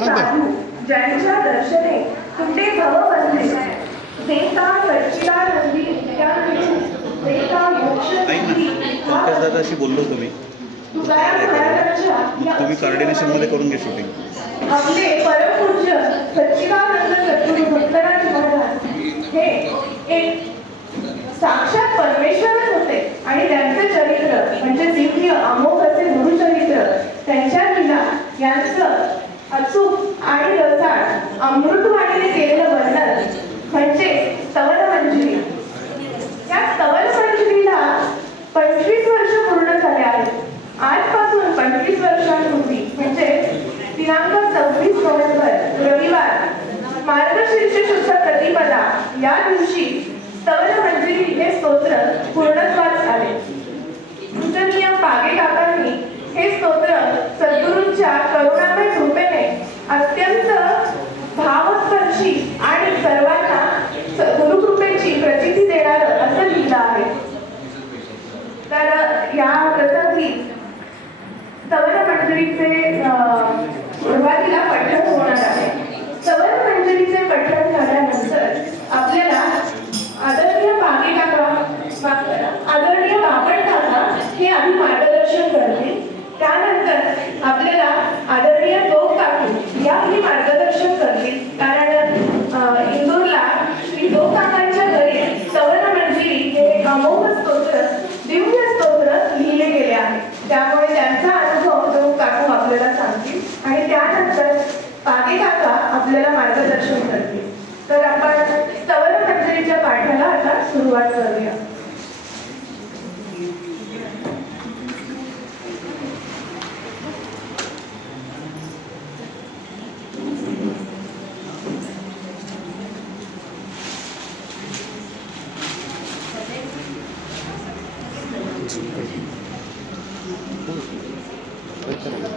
ज्यांच्या दर्शने तुटे भव बनले? देता सच्चिदानंदी त्या देता मोक्ष पंकज दादाशी बोललो तुम्ही. तुम्ही मध्ये करून घे शूटिंग. आपले परमपूज्य सच्चिदानंद सद्गुरू भक्तराज महाराज. हे एक साक्षात अचूक आणि रसाळ अमृतवाणीने केलेलं वर्णन म्हणजे स्तवन त्या या पंचवीस वर्ष पूर्ण झाले आहेत. आजपासून पंचवीस वर्षांपूर्वी म्हणजे दिनांक सव्वीस नोव्हेंबर रविवार मार्गशीर्ष शुद्ध प्रतिपदा या दिवशी स्तवन हे स्तोत्र पूर्णत्वास आले पूजनीय पागे काकांनी हे स्तोत्र सद्गुरूंच्या करुणामय తవర మండలిపై त्यामुळे त्यांचा अनुभव तो काकू आपल्याला सांगतील आणि त्यानंतर पाके काका आपल्याला मार्गदर्शन करतील तर आपण स्तवन मंजरीच्या पाठाला आता सुरुवात करूया Thank you. Thank you.